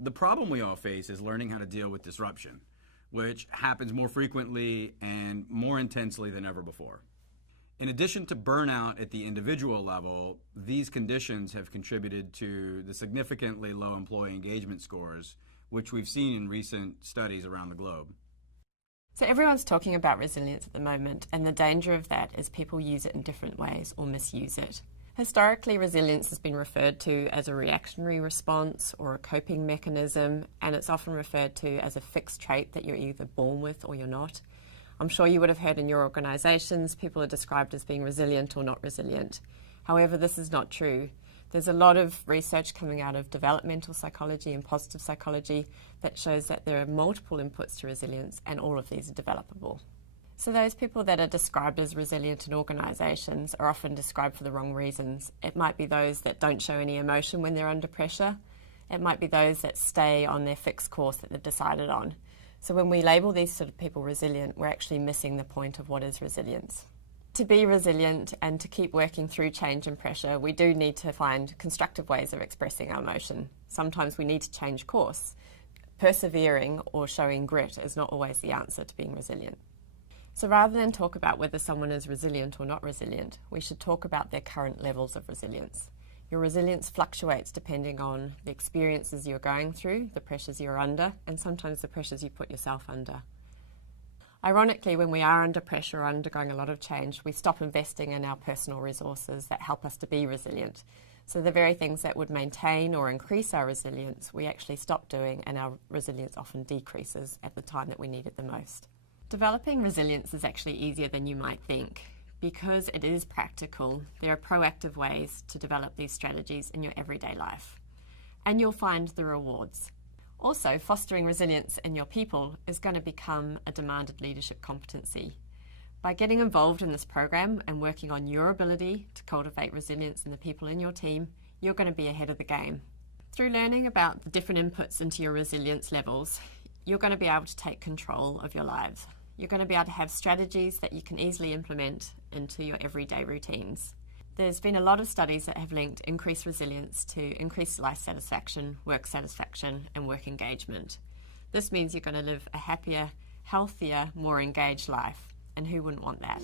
The problem we all face is learning how to deal with disruption, which happens more frequently and more intensely than ever before. In addition to burnout at the individual level, these conditions have contributed to the significantly low employee engagement scores, which we've seen in recent studies around the globe. So everyone's talking about resilience at the moment, and the danger of that is people use it in different ways or misuse it. Historically, resilience has been referred to as a reactionary response or a coping mechanism, and it's often referred to as a fixed trait that you're either born with or you're not. I'm sure you would have heard in your organisations people are described as being resilient or not resilient. However, this is not true. There's a lot of research coming out of developmental psychology and positive psychology that shows that there are multiple inputs to resilience, and all of these are developable. So those people that are described as resilient in organisations are often described for the wrong reasons. It might be those that don't show any emotion when they're under pressure. It might be those that stay on their fixed course that they've decided on. So when we label these sort of people resilient, we're actually missing the point of what is resilience. To be resilient and to keep working through change and pressure, we do need to find constructive ways of expressing our emotion. Sometimes we need to change course. Persevering or showing grit is not always the answer to being resilient. So rather than talk about whether someone is resilient or not resilient, we should talk about their current levels of resilience. Your resilience fluctuates depending on the experiences you're going through, the pressures you're under, and sometimes the pressures you put yourself under. Ironically, when we are under pressure or undergoing a lot of change, we stop investing in our personal resources that help us to be resilient. So the very things that would maintain or increase our resilience, we actually stop doing, and our resilience often decreases at the time that we need it the most. Developing resilience is actually easier than you might think. Because it is practical, there are proactive ways to develop these strategies in your everyday life. And you'll find the rewards. Also, fostering resilience in your people is going to become a demanded leadership competency. By getting involved in this program and working on your ability to cultivate resilience in the people in your team, you're going to be ahead of the game. Through learning about the different inputs into your resilience levels, you're going to be able to take control of your lives. You're going to be able to have strategies that you can easily implement into your everyday routines. There's been a lot of studies that have linked increased resilience to increased life satisfaction, work satisfaction, and work engagement. This means you're going to live a happier, healthier, more engaged life. And who wouldn't want that?